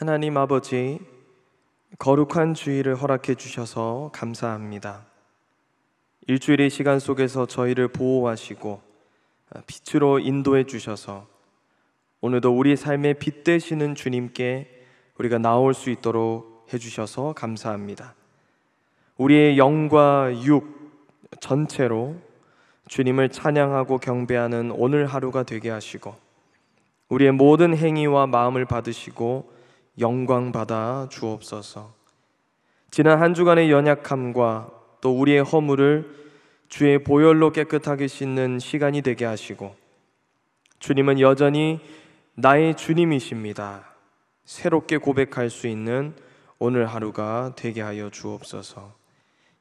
하나님 아버지, 거룩한 주일을 허락해 주셔서 감사합니다. 일주일의 시간 속에서 저희를 보호하시고 빛으로 인도해 주셔서 오늘도 우리 삶의 빛 되시는 주님께 우리가 나올 수 있도록 해주셔서 감사합니다. 우리의 영과 육 전체로 주님을 찬양하고 경배하는 오늘 하루가 되게 하시고 우리의 모든 행위와 마음을 받으시고 영광 받아 주옵소서. 지난 한 주간의 연약함과 또 우리의 허물을 주의 보혈로 깨끗하게 씻는 시간이 되게 하시고 주님은 여전히 나의 주님이십니다. 새롭게 고백할 수 있는 오늘 하루가 되게 하여 주옵소서.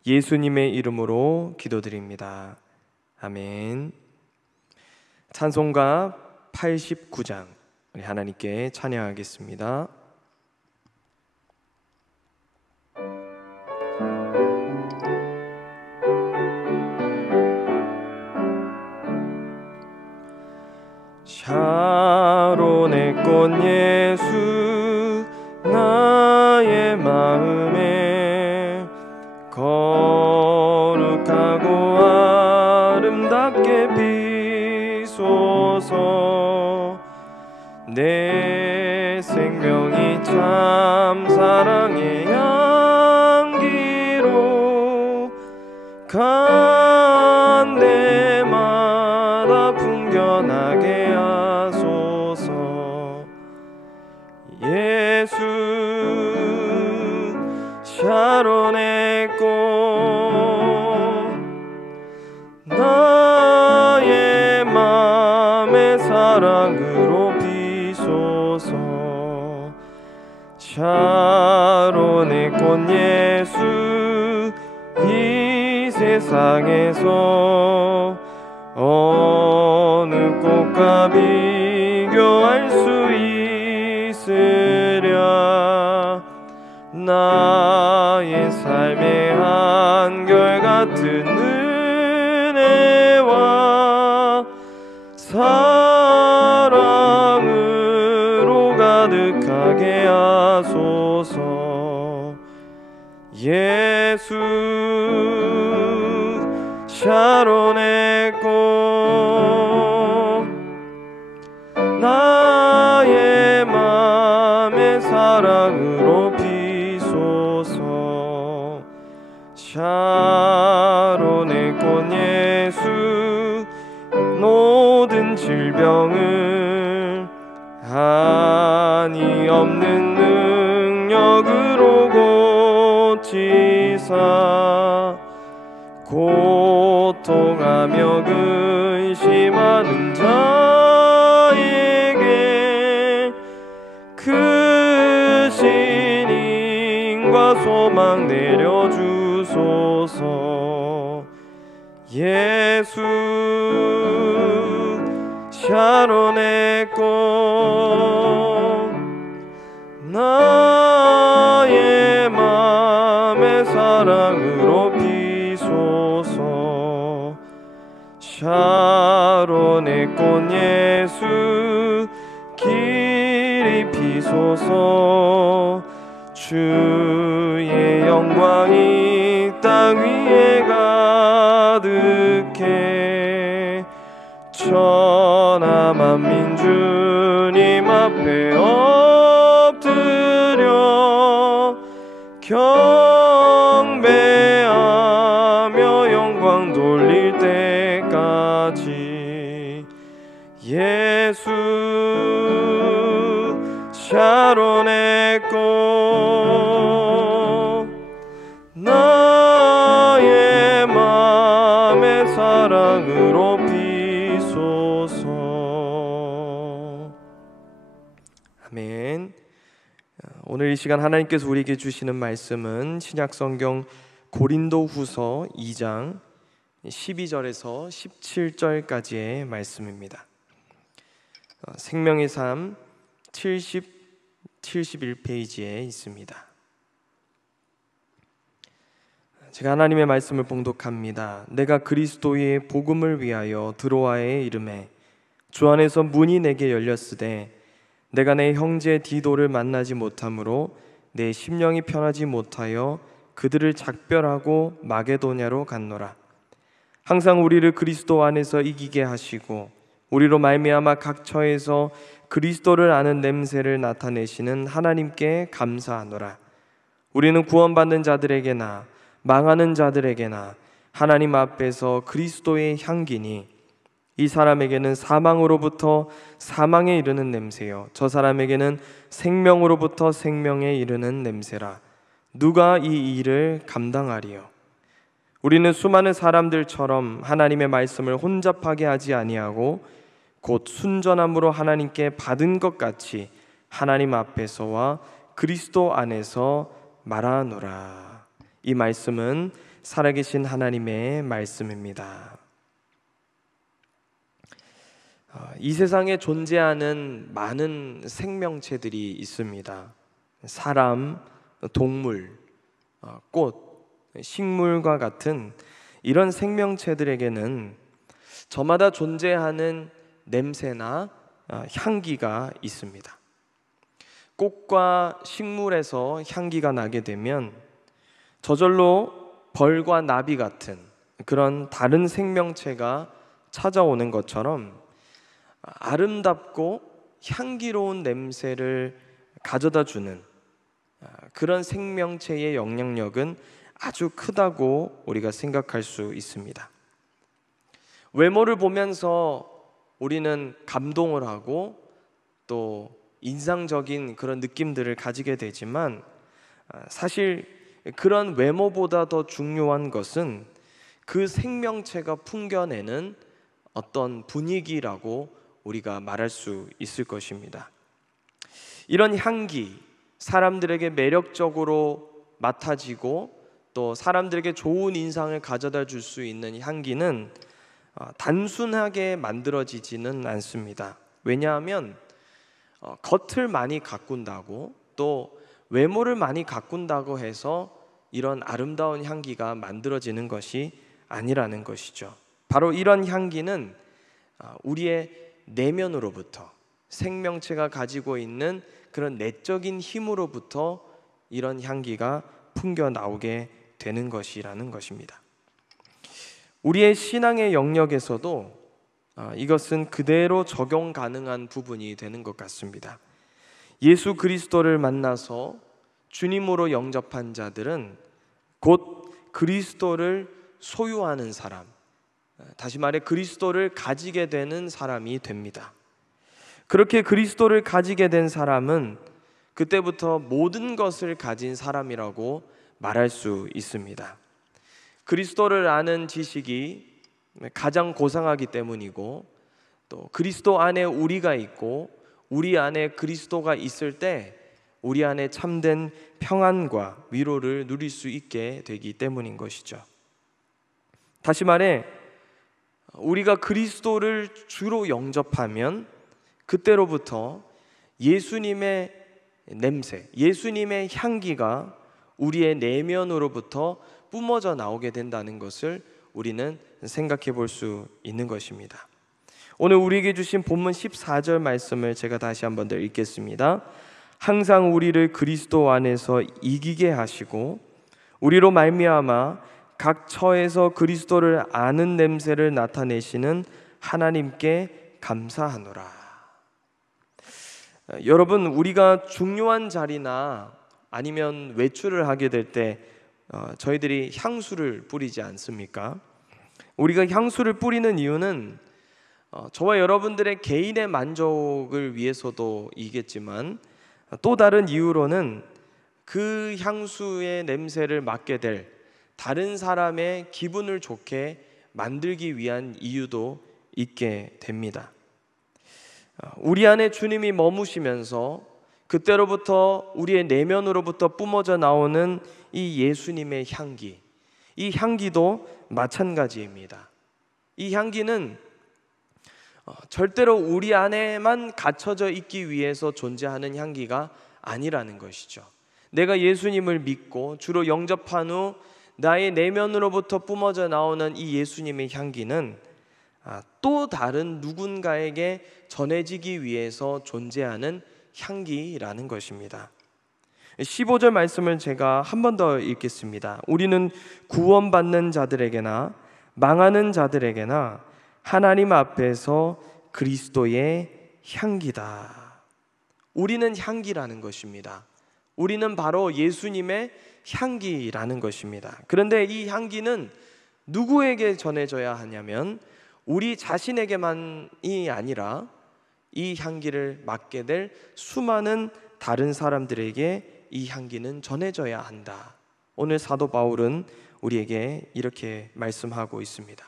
예수님의 이름으로 기도드립니다. 아멘. 찬송가 89장 우리 하나님께 찬양하겠습니다. 샤론의 꽃 예수 나의 마음에 거룩하고 아름답게 비소서. 내 생명이 참 사랑의 향기로 간 데마다 풍겨나게 하소서. 예수 샤론의 꽃 나의 맘의 사랑으로 비소서. 샤론의 꽃 예수 이 세상에서 어느 꽃과 비교할 수 있으랴. 나의 삶의 한결같은 은혜와 사랑으로 가득하게 하소서. 예수 샤론의 꽃 나의 맘의 사랑으로 비소서. 샤론의 꽃 예수 모든 질병을 한이 없는 능력으로 고치사 고통하며 근심하는 자에게 크신 힘과 소망 내려주소서. 예수 샤론의 꽃 나의 맘의 사랑으로 비소서. 샤론의 꽃 예수 길이 피소서. 주의 영광이 땅 위에 가득해 천하 만민 주님 앞에 엎드려 경배하며 영광 돌릴 때까지. 예수 샤론의 꽃 나의 맘의 사랑으로 비소서. 아멘. 오늘 이 시간 하나님께서 우리에게 주시는 말씀은 신약성경 고린도후서 2장 12절에서 17절까지의 말씀입니다. 생명의 삶 71페이지에 있습니다. 제가 하나님의 말씀을 봉독합니다. 내가 그리스도의 복음을 위하여 드로아에 이르매 주 안에서 문이 내게 열렸으되 내가 내 형제 디도를 만나지 못하므로 내 심령이 편하지 못하여 그들을 작별하고 마게도냐로 갔노라. 항상 우리를 그리스도 안에서 이기게 하시고 우리로 말미암아 각 처에서 그리스도를 아는 냄새를 나타내시는 하나님께 감사하노라. 우리는 구원받는 자들에게나 망하는 자들에게나 하나님 앞에서 그리스도의 향기니 이 사람에게는 사망으로부터 사망에 이르는 냄새요 저 사람에게는 생명으로부터 생명에 이르는 냄새라. 누가 이 일을 감당하리요? 우리는 수많은 사람들처럼 하나님의 말씀을 혼잡하게 하지 아니하고 곧 순전함으로 하나님께 받은 것 같이 하나님 앞에서와 그리스도 안에서 말하노라. 이 말씀은 살아계신 하나님의 말씀입니다. 이 세상에 존재하는 많은 생명체들이 있습니다. 사람, 동물, 꽃, 식물과 같은 이런 생명체들에게는 저마다 존재하는 냄새나 향기가 있습니다. 꽃과 식물에서 향기가 나게 되면 저절로 벌과 나비 같은 그런 다른 생명체가 찾아오는 것처럼 아름답고 향기로운 냄새를 가져다 주는 그런 생명체의 영향력은 아주 크다고 우리가 생각할 수 있습니다. 외모를 보면서 우리는 감동을 하고 또 인상적인 그런 느낌들을 가지게 되지만 사실 그런 외모보다 더 중요한 것은 그 생명체가 풍겨내는 어떤 분위기라고 우리가 말할 수 있을 것입니다. 이런 향기, 사람들에게 매력적으로 맡아지고 또 사람들에게 좋은 인상을 가져다 줄 수 있는 향기는 단순하게 만들어지지는 않습니다. 왜냐하면 겉을 많이 가꾼다고 또 외모를 많이 가꾼다고 해서 이런 아름다운 향기가 만들어지는 것이 아니라는 것이죠. 바로 이런 향기는 우리의 내면으로부터 생명체가 가지고 있는 그런 내적인 힘으로부터 이런 향기가 풍겨 나오게 되는 것이라는 것입니다. 우리의 신앙의 영역에서도 이것은 그대로 적용 가능한 부분이 되는 것 같습니다. 예수 그리스도를 만나서 주님으로 영접한 자들은 곧 그리스도를 소유하는 사람, 다시 말해 그리스도를 가지게 되는 사람이 됩니다. 그렇게 그리스도를 가지게 된 사람은 그때부터 모든 것을 가진 사람이라고 말할 수 있습니다. 그리스도를 아는 지식이 가장 고상하기 때문이고 또 그리스도 안에 우리가 있고 우리 안에 그리스도가 있을 때 우리 안에 참된 평안과 위로를 누릴 수 있게 되기 때문인 것이죠. 다시 말해 우리가 그리스도를 주로 영접하면 그때로부터 예수님의 냄새, 예수님의 향기가 우리의 내면으로부터 뿜어져 나오게 된다는 것을 우리는 생각해 볼 수 있는 것입니다. 오늘 우리에게 주신 본문 14절 말씀을 제가 다시 한번 더 읽겠습니다. 항상 우리를 그리스도 안에서 이기게 하시고 우리로 말미암아 각 처에서 그리스도를 아는 냄새를 나타내시는 하나님께 감사하노라. 여러분, 우리가 중요한 자리나 아니면 외출을 하게 될 때 저희들이 향수를 뿌리지 않습니까? 우리가 향수를 뿌리는 이유는 저와 여러분들의 개인의 만족을 위해서도 이겠지만 또 다른 이유로는 그 향수의 냄새를 맡게 될 다른 사람의 기분을 좋게 만들기 위한 이유도 있게 됩니다. 우리 안에 주님이 머무시면서 그때로부터 우리의 내면으로부터 뿜어져 나오는 이 예수님의 향기, 이 향기도 마찬가지입니다. 이 향기는 절대로 우리 안에만 갇혀져 있기 위해서 존재하는 향기가 아니라는 것이죠. 내가 예수님을 믿고 주로 영접한 후 나의 내면으로부터 뿜어져 나오는 이 예수님의 향기는 또 다른 누군가에게 전해지기 위해서 존재하는 향기라는 것입니다. 15절 말씀을 제가 한 번 더 읽겠습니다. 우리는 구원받는 자들에게나 망하는 자들에게나 하나님 앞에서 그리스도의 향기다. 우리는 향기라는 것입니다. 우리는 바로 예수님의 향기라는 것입니다. 그런데 이 향기는 누구에게 전해져야 하냐면 우리 자신에게만이 아니라 이 향기를 맡게 될 수많은 다른 사람들에게 이 향기는 전해져야 한다. 오늘 사도 바울은 우리에게 이렇게 말씀하고 있습니다.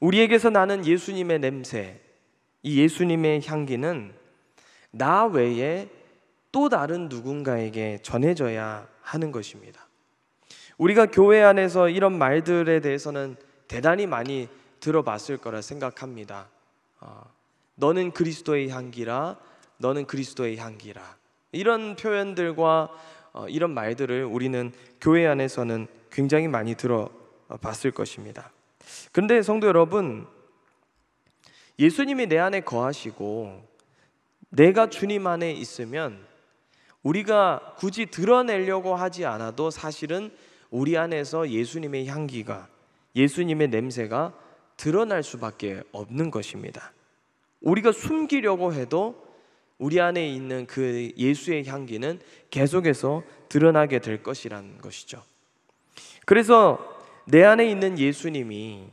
우리에게서 나는 예수님의 냄새, 이 예수님의 향기는 나 외에 또 다른 누군가에게 전해져야 하는 것입니다. 우리가 교회 안에서 이런 말들에 대해서는 대단히 많이 들어봤을 거라 생각합니다. 너는 그리스도의 향기라, 너는 그리스도의 향기라. 이런 표현들과 이런 말들을 우리는 교회 안에서는 굉장히 많이 들어봤을 것입니다. 그런데 성도 여러분, 예수님이 내 안에 거하시고 내가 주님 안에 있으면 우리가 굳이 드러내려고 하지 않아도 사실은 우리 안에서 예수님의 향기가, 예수님의 냄새가 드러날 수밖에 없는 것입니다. 우리가 숨기려고 해도 우리 안에 있는 그 예수의 향기는 계속해서 드러나게 될 것이라는 것이죠. 그래서 내 안에 있는 예수님이,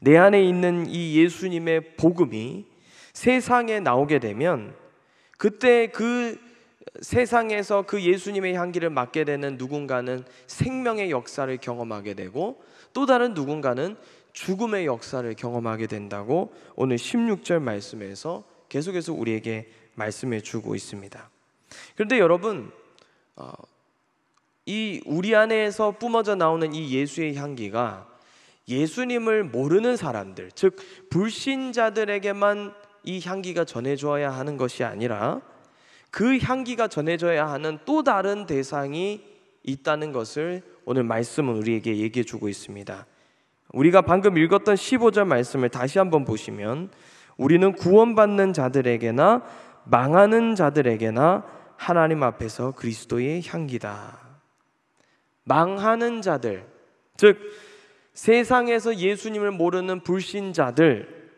내 안에 있는 이 예수님의 복음이 세상에 나오게 되면 그때 그 세상에서 그 예수님의 향기를 맡게 되는 누군가는 생명의 역사를 경험하게 되고 또 다른 누군가는 죽음의 역사를 경험하게 된다고 오늘 16절 말씀에서 계속해서 우리에게 말씀해 주고 있습니다. 그런데 여러분, 이 우리 안에서 뿜어져 나오는 이 예수의 향기가 예수님을 모르는 사람들, 즉 불신자들에게만 이 향기가 전해져야 하는 것이 아니라 그 향기가 전해져야 하는 또 다른 대상이 있다는 것을 오늘 말씀은 우리에게 얘기해 주고 있습니다. 우리가 방금 읽었던 15절 말씀을 다시 한번 보시면 우리는 구원받는 자들에게나 망하는 자들에게나 하나님 앞에서 그리스도의 향기다. 망하는 자들, 즉 세상에서 예수님을 모르는 불신자들,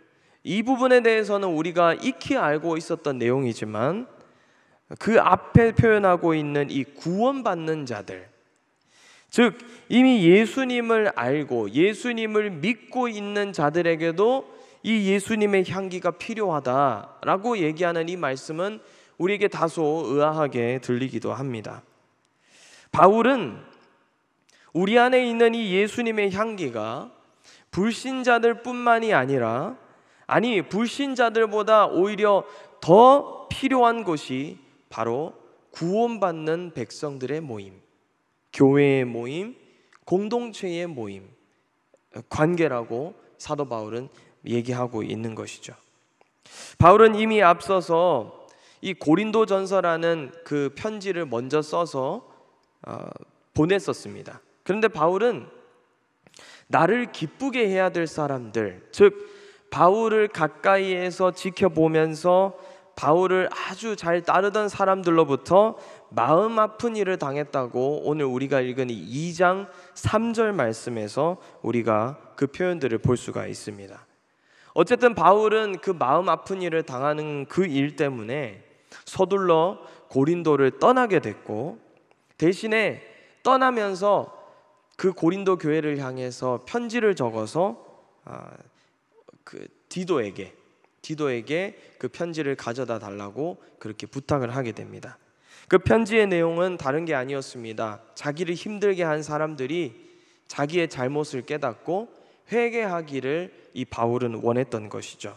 이 부분에 대해서는 우리가 익히 알고 있었던 내용이지만 그 앞에 표현하고 있는 이 구원받는 자들, 즉 이미 예수님을 알고 예수님을 믿고 있는 자들에게도 이 예수님의 향기가 필요하다라고 얘기하는 이 말씀은 우리에게 다소 의아하게 들리기도 합니다. 바울은 우리 안에 있는 이 예수님의 향기가 불신자들 뿐만이 아니라, 불신자들보다 오히려 더 필요한 것이 바로 구원받는 백성들의 모임, 교회의 모임, 공동체의 모임, 관계라고 사도 바울은 얘기하고 있는 것이죠. 바울은 이미 앞서서 이 고린도전서라는 그 편지를 먼저 써서 보냈었습니다. 그런데 바울은 나를 기쁘게 해야 될 사람들, 즉 바울을 가까이에서 지켜보면서 바울을 아주 잘 따르던 사람들로부터 마음 아픈 일을 당했다고 오늘 우리가 읽은 이 2장 3절 말씀에서 우리가 그 표현들을 볼 수가 있습니다. 어쨌든 바울은 그 마음 아픈 일을 당하는 그 일 때문에 서둘러 고린도를 떠나게 됐고, 대신에 떠나면서 그 고린도 교회를 향해서 편지를 적어서 그 디도에게 그 편지를 가져다 달라고 그렇게 부탁을 하게 됩니다. 그 편지의 내용은 다른 게 아니었습니다. 자기를 힘들게 한 사람들이 자기의 잘못을 깨닫고 회개하기를 이 바울은 원했던 것이죠.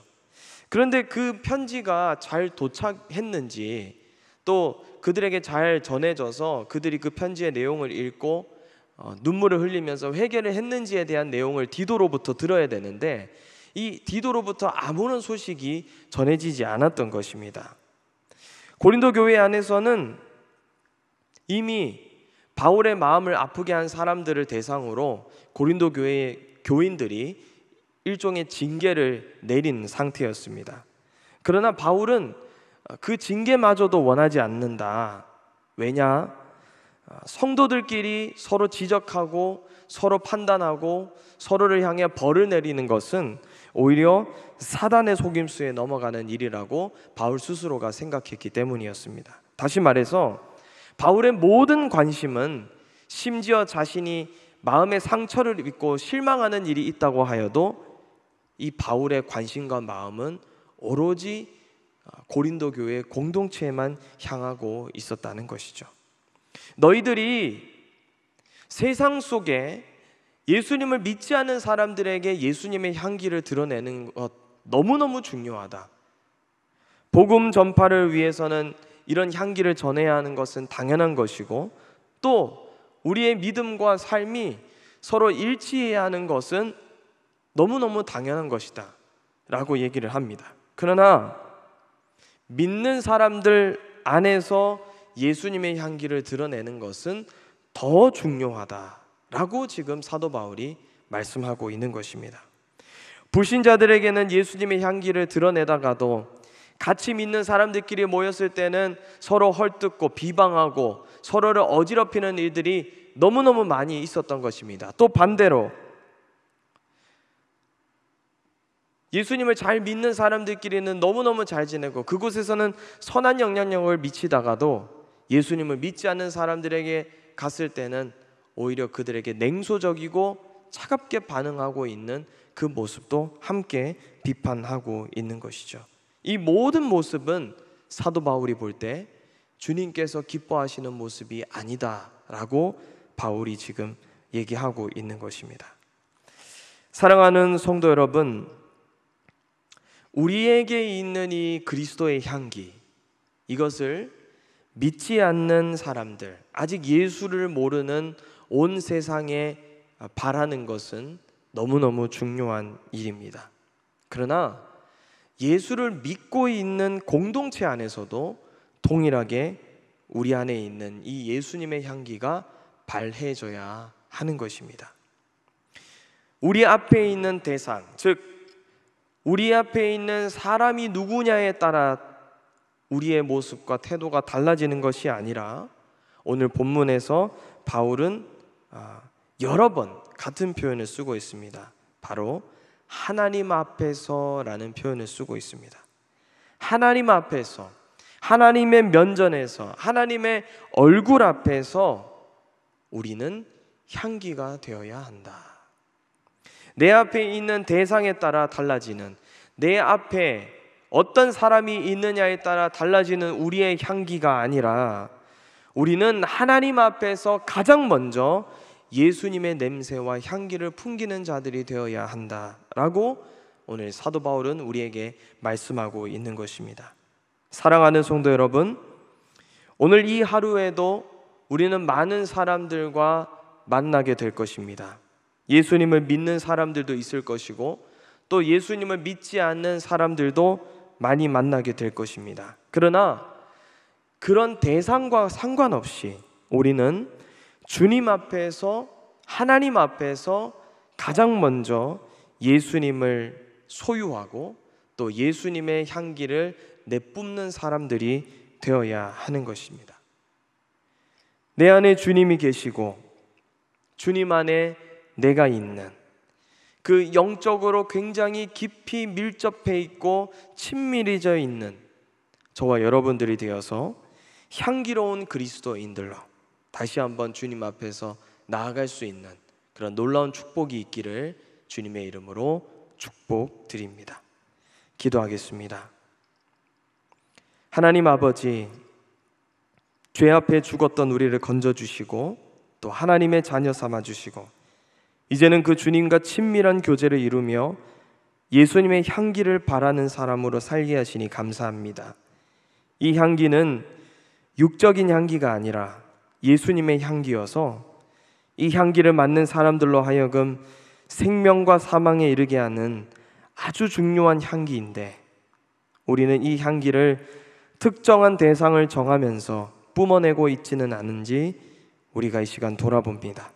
그런데 그 편지가 잘 도착했는지, 또 그들에게 잘 전해져서 그들이 그 편지의 내용을 읽고 눈물을 흘리면서 회개를 했는지에 대한 내용을 디도로부터 들어야 되는데 이 디도로부터 아무런 소식이 전해지지 않았던 것입니다. 고린도 교회 안에서는 이미 바울의 마음을 아프게 한 사람들을 대상으로 고린도 교회의 교인들이 일종의 징계를 내린 상태였습니다. 그러나 바울은 그 징계마저도 원하지 않는다. 왜냐? 성도들끼리 서로 지적하고 서로 판단하고 서로를 향해 벌을 내리는 것은 오히려 사단의 속임수에 넘어가는 일이라고 바울 스스로가 생각했기 때문이었습니다. 다시 말해서 바울의 모든 관심은 심지어 자신이 마음의 상처를 입고 실망하는 일이 있다고 하여도 이 바울의 관심과 마음은 오로지 고린도 교회 공동체에만 향하고 있었다는 것이죠. 너희들이 세상 속에 예수님을 믿지 않는 사람들에게 예수님의 향기를 드러내는 것 너무너무 중요하다. 복음 전파를 위해서는 이런 향기를 전해야 하는 것은 당연한 것이고, 또 우리의 믿음과 삶이 서로 일치해야 하는 것은 너무너무 당연한 것이다 라고 얘기를 합니다. 그러나 믿는 사람들 안에서 예수님의 향기를 드러내는 것은 더 중요하다라고 지금 사도 바울이 말씀하고 있는 것입니다. 불신자들에게는 예수님의 향기를 드러내다가도 같이 믿는 사람들끼리 모였을 때는 서로 헐뜯고 비방하고 서로를 어지럽히는 일들이 너무너무 많이 있었던 것입니다. 또 반대로 예수님을 잘 믿는 사람들끼리는 너무너무 잘 지내고 그곳에서는 선한 영향력을 미치다가도 예수님을 믿지 않는 사람들에게 갔을 때는 오히려 그들에게 냉소적이고 차갑게 반응하고 있는 그 모습도 함께 비판하고 있는 것이죠. 이 모든 모습은 사도 바울이 볼 때 주님께서 기뻐하시는 모습이 아니다라고 바울이 지금 얘기하고 있는 것입니다. 사랑하는 성도 여러분, 우리에게 있는 이 그리스도의 향기, 이것을 믿지 않는 사람들, 아직 예수를 모르는 온 세상에 바라는 것은 너무너무 중요한 일입니다. 그러나 예수를 믿고 있는 공동체 안에서도 동일하게 우리 안에 있는 이 예수님의 향기가 발해져야 하는 것입니다. 우리 앞에 있는 대상, 즉 우리 앞에 있는 사람이 누구냐에 따라 우리의 모습과 태도가 달라지는 것이 아니라, 오늘 본문에서 바울은 여러 번 같은 표현을 쓰고 있습니다. 바로 하나님 앞에서라는 표현을 쓰고 있습니다. 하나님 앞에서, 하나님의 면전에서, 하나님의 얼굴 앞에서 우리는 향기가 되어야 한다. 내 앞에 있는 대상에 따라 달라지는, 내 앞에 어떤 사람이 있느냐에 따라 달라지는 우리의 향기가 아니라, 우리는 하나님 앞에서 가장 먼저 예수님의 냄새와 향기를 풍기는 자들이 되어야 한다라고 오늘 사도 바울은 우리에게 말씀하고 있는 것입니다. 사랑하는 성도 여러분, 오늘 이 하루에도 우리는 많은 사람들과 만나게 될 것입니다. 예수님을 믿는 사람들도 있을 것이고, 또 예수님을 믿지 않는 사람들도 많이 만나게 될 것입니다. 그러나 그런 대상과 상관없이 우리는 주님 앞에서, 하나님 앞에서 가장 먼저 예수님을 소유하고 또 예수님의 향기를 내뿜는 사람들이 되어야 하는 것입니다. 내 안에 주님이 계시고 주님 안에 내가 있는, 그 영적으로 굉장히 깊이 밀접해 있고 친밀해져 있는 저와 여러분들이 되어서 향기로운 그리스도인들로 다시 한번 주님 앞에서 나아갈 수 있는 그런 놀라운 축복이 있기를 주님의 이름으로 축복드립니다. 기도하겠습니다. 하나님 아버지, 죄 앞에 죽었던 우리를 건져주시고 또 하나님의 자녀 삼아주시고 이제는 그 주님과 친밀한 교제를 이루며 예수님의 향기를 바라는 사람으로 살게 하시니 감사합니다. 이 향기는 육적인 향기가 아니라 예수님의 향기여서 이 향기를 맡는 사람들로 하여금 생명과 사망에 이르게 하는 아주 중요한 향기인데, 우리는 이 향기를 특정한 대상을 정하면서 뿜어내고 있지는 않은지 우리가 이 시간 돌아봅니다.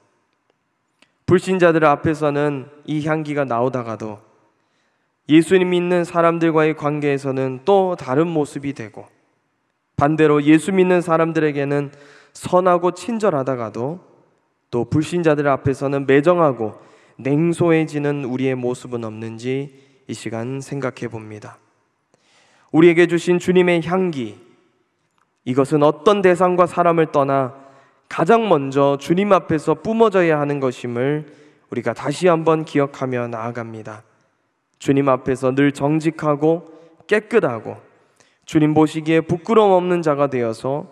불신자들 앞에서는 이 향기가 나오다가도 예수님 믿는 사람들과의 관계에서는 또 다른 모습이 되고, 반대로 예수 믿는 사람들에게는 선하고 친절하다가도 또 불신자들 앞에서는 매정하고 냉소해지는 우리의 모습은 없는지 이 시간 생각해 봅니다. 우리에게 주신 주님의 향기, 이것은 어떤 대상과 사람을 떠나 가장 먼저 주님 앞에서 뿜어져야 하는 것임을 우리가 다시 한번 기억하며 나아갑니다. 주님 앞에서 늘 정직하고 깨끗하고 주님 보시기에 부끄러움 없는 자가 되어서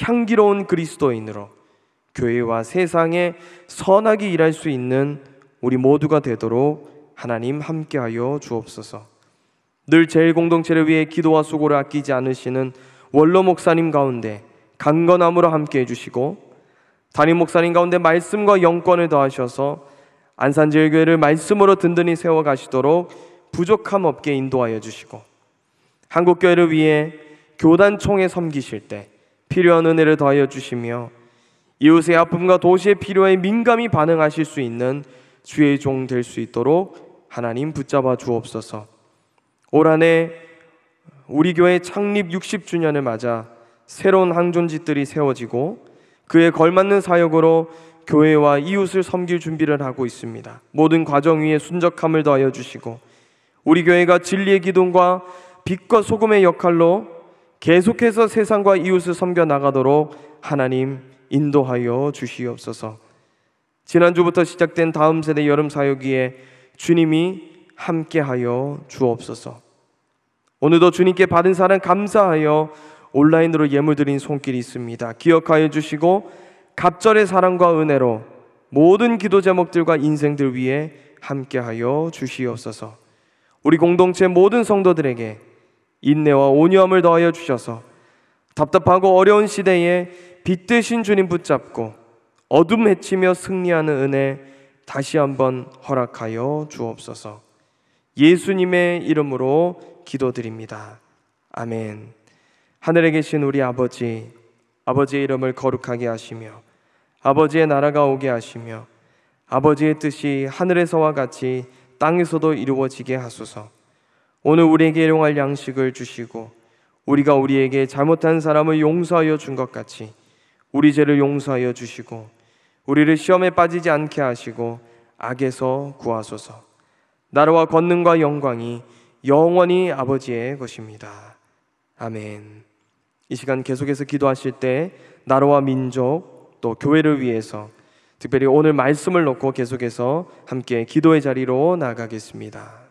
향기로운 그리스도인으로 교회와 세상에 선하게 일할 수 있는 우리 모두가 되도록 하나님 함께하여 주옵소서. 늘 제일 공동체를 위해 기도와 수고를 아끼지 않으시는 원로 목사님 가운데 강건함으로 함께해 주시고, 담임 목사님 가운데 말씀과 영권을 더하셔서 안산제일교회를 말씀으로 든든히 세워가시도록 부족함 없게 인도하여 주시고, 한국교회를 위해 교단총회 섬기실 때 필요한 은혜를 더하여 주시며, 이웃의 아픔과 도시의 필요에 민감히 반응하실 수 있는 주의 종 될 수 있도록 하나님 붙잡아 주옵소서. 올 한 해 우리 교회 창립 60주년을 맞아 새로운 항존짓들이 세워지고 그에 걸맞는 사역으로 교회와 이웃을 섬길 준비를 하고 있습니다. 모든 과정 위에 순적함을 더하여 주시고, 우리 교회가 진리의 기둥과 빛과 소금의 역할로 계속해서 세상과 이웃을 섬겨 나가도록 하나님 인도하여 주시옵소서. 지난주부터 시작된 다음 세대 여름 사역기에 주님이 함께하여 주옵소서. 오늘도 주님께 받은 사랑 감사하여 온라인으로 예물 드린 손길이 있습니다. 기억하여 주시고 갑절의 사랑과 은혜로 모든 기도 제목들과 인생들 위에 함께하여 주시옵소서. 우리 공동체 모든 성도들에게 인내와 온유함을 더하여 주셔서 답답하고 어려운 시대에 빛 되신 주님 붙잡고 어둠 헤치며 승리하는 은혜 다시 한번 허락하여 주옵소서. 예수님의 이름으로 기도드립니다. 아멘. 하늘에 계신 우리 아버지, 아버지의 이름을 거룩하게 하시며 아버지의 나라가 오게 하시며 아버지의 뜻이 하늘에서와 같이 땅에서도 이루어지게 하소서. 오늘 우리에게 일용할 양식을 주시고 우리가 우리에게 잘못한 사람을 용서하여 준 것 같이 우리 죄를 용서하여 주시고 우리를 시험에 빠지지 않게 하시고 악에서 구하소서. 나라와 권능과 영광이 영원히 아버지의 것입니다. 아멘. 이 시간 계속해서 기도하실 때 나라와 민족 또 교회를 위해서 특별히 오늘 말씀을 놓고 계속해서 함께 기도의 자리로 나가겠습니다.